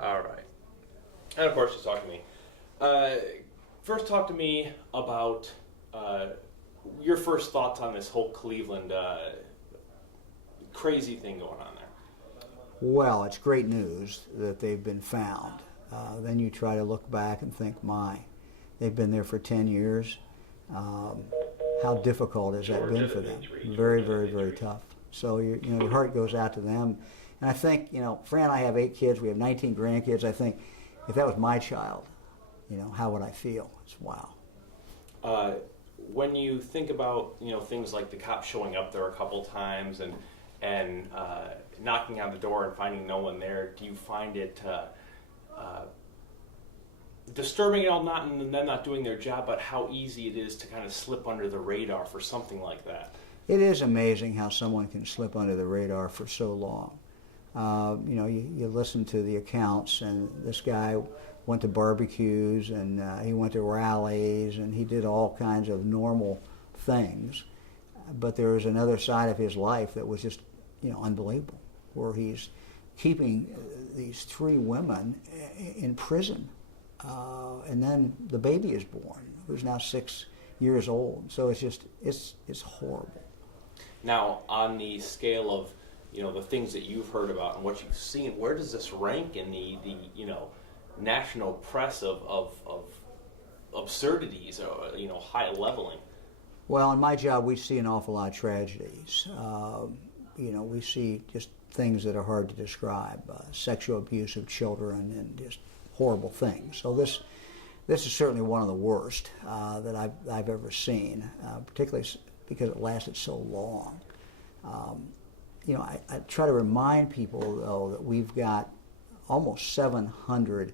All right. And of course, just talk to me. First, talk to me about your first thoughts on this whole Cleveland crazy thing going on there. Well, it's great news that they've been found. Then you try to look back and think, my, they've been there for 10 years. How difficult has that been for them? Very, very, very tough. So your heart goes out to them. And I think, Fran and I have 8 kids. We have 19 grandkids. I think if that was my child, how would I feel? It's wow. When you think about, things like the cops showing up there a couple times and knocking on the door and finding no one there, do you find it disturbing at all, not in them not doing their job, but how easy it is to kind of slip under the radar for something like that? It is amazing how someone can slip under the radar for so long. You listen to the accounts, and this guy went to barbecues, and he went to rallies, and he did all kinds of normal things. But there was another side of his life that was just, unbelievable, where he's keeping these 3 women in prison. And then the baby is born, who's now 6 years old. So it's horrible. Now, on the scale of, the things that you've heard about and what you've seen, where does this rank in the national press of absurdities, high leveling? Well, in my job, we see an awful lot of tragedies. We see just things that are hard to describe, sexual abuse of children and just horrible things. So this is certainly one of the worst that I've ever seen, particularly because it lasted so long. I try to remind people, though, that we've got almost 700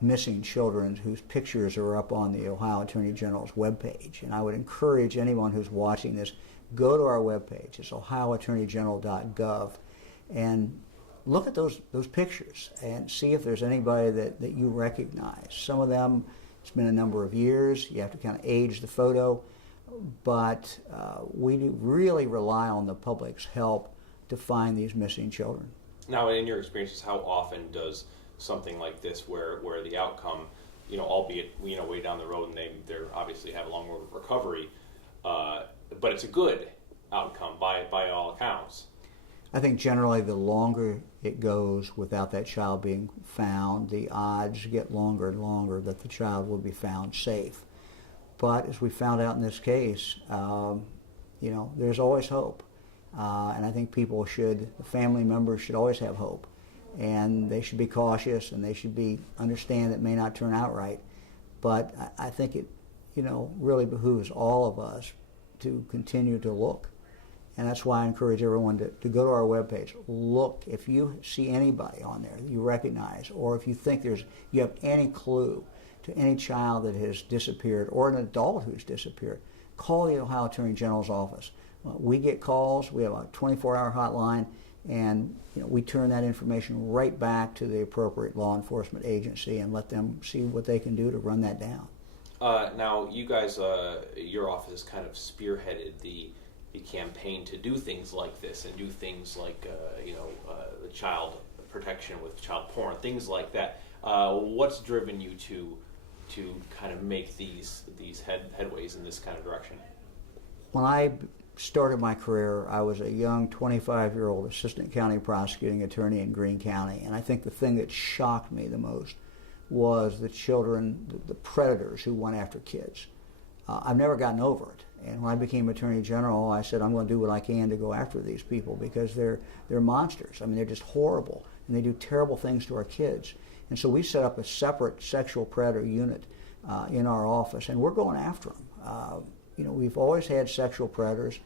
missing children whose pictures are up on the Ohio Attorney General's webpage. And I would encourage anyone who's watching this, go to our webpage. It's ohioattorneygeneral.gov, and look at those pictures and see if there's anybody that you recognize. Some of them, it's been a number of years. You have to kind of age the photo. But we really rely on the public's help to find these missing children. Now, in your experiences, how often does something like this, where the outcome, albeit way down the road, and they obviously have a long road of recovery, but it's a good outcome by all accounts? I think generally the longer it goes without that child being found, the odds get longer and longer that the child will be found safe. But as we found out in this case, there's always hope. And I think the family members should always have hope. And they should be cautious, and they should understand it may not turn out right. But I think it, really behooves all of us to continue to look. And that's why I encourage everyone to go to our webpage. Look, if you see anybody on there that you recognize, or if you think you have any clue to any child that has disappeared or an adult who's disappeared, call the Ohio Attorney General's office. We get calls. We have a 24-hour hotline, and we turn that information right back to the appropriate law enforcement agency and let them see what they can do to run that down. Now, you guys, your office has kind of spearheaded the campaign to do things like this and do things like the child protection with child porn, things like that. What's driven you to kind of make these headways in this kind of direction? When I started my career, I was a young 25-year-old assistant county prosecuting attorney in Greene County, and I think the thing that shocked me the most was the children, the predators who went after kids. I've never gotten over it. And when I became Attorney General, I said I'm going to do what I can to go after these people because they're monsters. I mean, they're just horrible, and they do terrible things to our kids. And so we set up a separate sexual predator unit in our office, and we're going after them. We've always had sexual predators.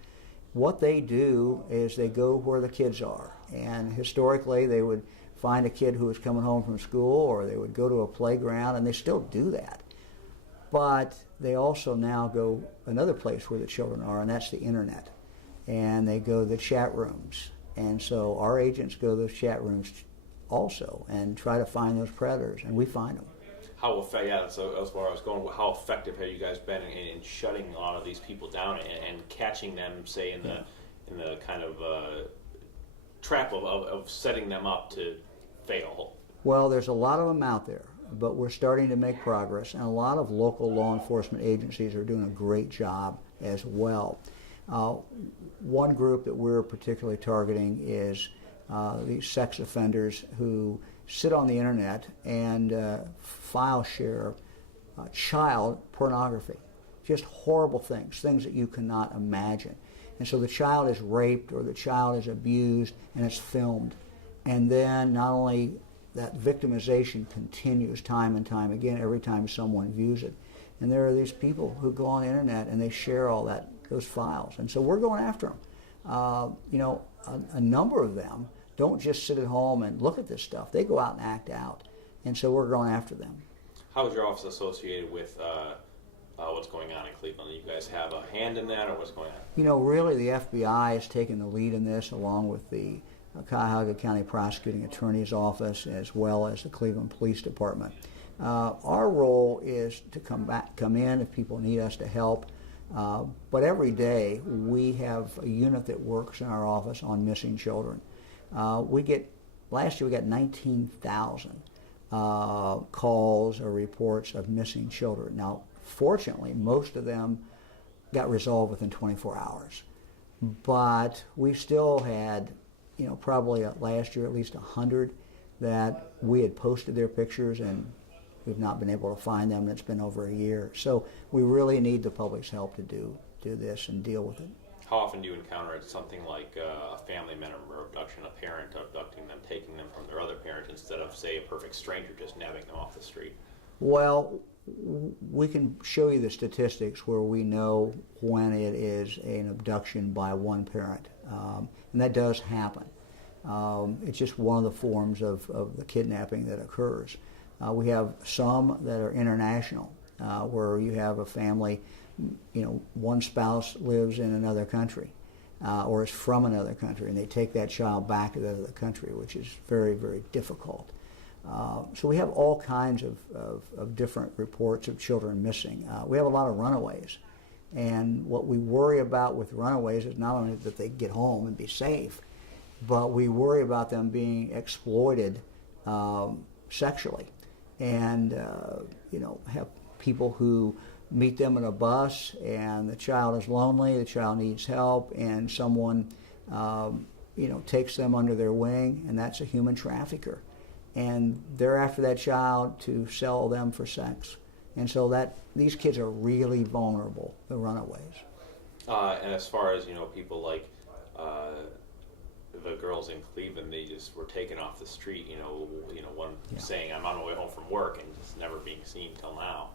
What they do is they go where the kids are, and historically they would find a kid who was coming home from school, or they would go to a playground, and they still do that. But they also now go another place where the children are, and that's the internet. And they go to the chat rooms. And so our agents go to those chat rooms also and try to find those predators, and we find them. That's where I was going. How effective have you guys been in shutting a lot of these people down and catching them, say, in the kind of trap of setting them up to fail? Well, there's a lot of them out there, but we're starting to make progress, and a lot of local law enforcement agencies are doing a great job as well. One group that we're particularly targeting is these sex offenders who sit on the internet and file share child pornography. Just horrible things that you cannot imagine. And so the child is raped or the child is abused and it's filmed. And then not only that victimization continues time and time again every time someone views it. And there are these people who go on the internet and they share all those files. And so we're going after them. A number of them don't just sit at home and look at this stuff. They go out and act out. And so we're going after them. How is your office associated with what's going on in Cleveland? Do you guys have a hand in that, or what's going on? Really the FBI has taken the lead in this, along with the Cuyahoga County Prosecuting Attorney's Office, as well as the Cleveland Police Department. Our role is to come in if people need us to help. But every day we have a unit that works in our office on missing children. Last year we got 19,000 calls or reports of missing children. Now, fortunately, most of them got resolved within 24 hours. But we still had, probably last year at least 100 that we had posted their pictures and we've not been able to find them, and it's been over a year. So we really need the public's help to do this and deal with it. How often do you encounter something like a family member abduction, a parent abducting them, taking them from their other parent instead of, say, a perfect stranger just nabbing them off the street? Well, we can show you the statistics where we know when it is an abduction by one parent, and that does happen. It's just one of the forms of the kidnapping that occurs. We have some that are international, where you have a family, one spouse lives in another country or is from another country, and they take that child back to the other country, which is very, very difficult. So we have all kinds of different reports of children missing. We have a lot of runaways, and what we worry about with runaways is not only that they get home and be safe, but we worry about them being exploited sexually, and have people who meet them in a bus, and the child is lonely, the child needs help, and someone takes them under their wing, and that's a human trafficker. And they're after that child to sell them for sex. And so these kids are really vulnerable, the runaways. And as far as, people like the girls in Cleveland, they just were taken off the street, one saying, I'm on my way home from work, and just never being seen till now.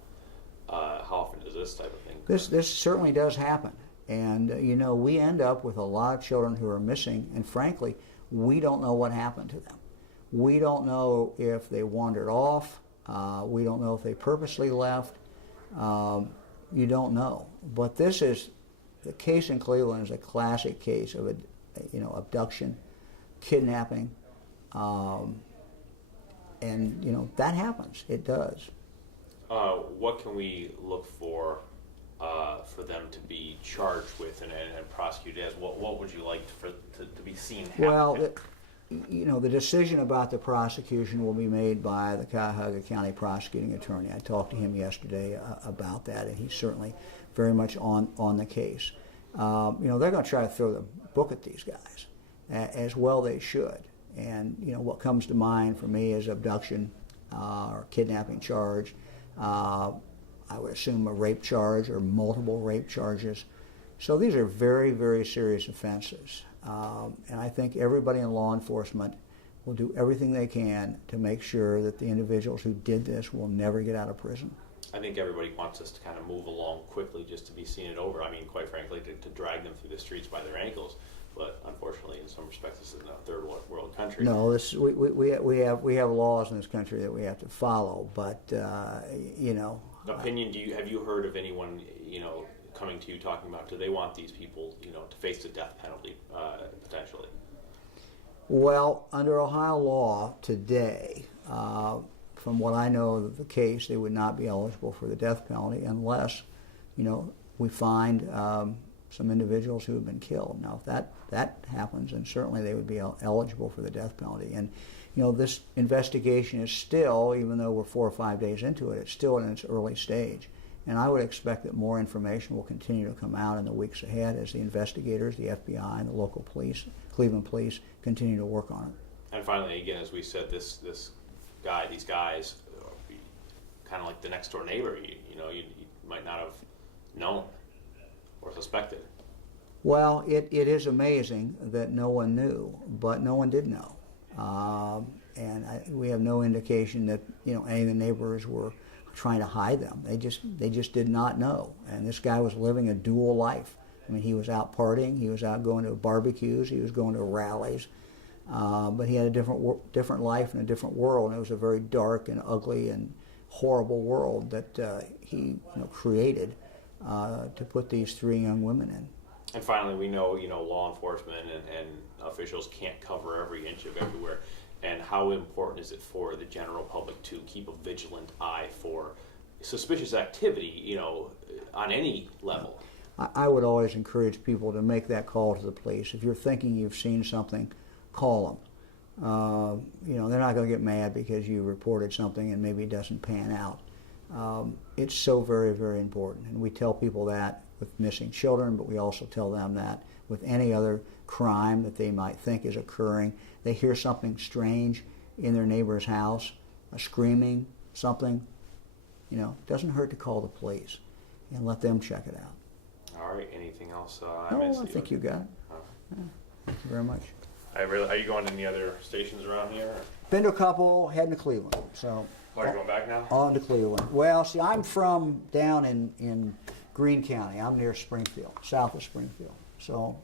How often does this type of thing occur? This certainly does happen. And, we end up with a lot of children who are missing, and frankly, we don't know what happened to them. We don't know if they wandered off. We don't know if they purposely left. You don't know. But the case in Cleveland is a classic case of abduction, kidnapping, and that happens. It does. What can we look for them to be charged with and prosecuted as? What would you like to be seen happen? Well, the decision about the prosecution will be made by the Cuyahoga County Prosecuting Attorney. I talked to him yesterday about that, and he's certainly very much on the case. They're going to try to throw the book at these guys, as well they should. And what comes to mind for me is abduction or kidnapping charge. I would assume a rape charge or multiple rape charges. So these are very, very serious offenses. And I think everybody in law enforcement will do everything they can to make sure that the individuals who did this will never get out of prison. I think everybody wants us to kind of move along quickly just to be seen it over. I mean, quite frankly, to drag them through the streets by their ankles. But unfortunately, in some respects, this is a third world country. No, we have laws in this country that we have to follow. But opinion. Have you heard of anyone coming to you talking about, do they want these people to face the death penalty potentially? Well, under Ohio law today, from what I know of the case, they would not be eligible for the death penalty unless we find some individuals who have been killed. Now, if that happens, then certainly they would be eligible for the death penalty. And this investigation is still, even though we're 4 or 5 days into it, it's still in its early stage. And I would expect that more information will continue to come out in the weeks ahead as the investigators, the FBI, and the local police, Cleveland police, continue to work on it. And finally, again, as we said, these guys, kind of like the next door neighbor, you might not have known or suspected. Well, it is amazing that no one knew, but no one did know. We have no indication that any of the neighbors were trying to hide them. They just did not know. And this guy was living a dual life. I mean, he was out partying, he was out going to barbecues, he was going to rallies, but he had a different life in a different world. And it was a very dark and ugly and horrible world that he created to put these 3 young women in. And finally, we know law enforcement and officials can't cover every inch of everywhere. And how important is it for the general public to keep a vigilant eye for suspicious activity, on any level? I would always encourage people to make that call to the police. If you're thinking you've seen something, call them. They're not going to get mad because you reported something and maybe it doesn't pan out. It's so very, very important. And we tell people that with missing children, but we also tell them that with any other crime that they might think is occurring. They hear something strange in their neighbor's house, a screaming, something, it doesn't hurt to call the police and let them check it out. All right, anything else I think you got it. Yeah, thank you very much. Are you going to any other stations around here? Been to a couple, heading to Cleveland. So. Oh, you're going back now? On to Cleveland. Well, see, I'm from down in Greene County. I'm near Springfield, south of Springfield. So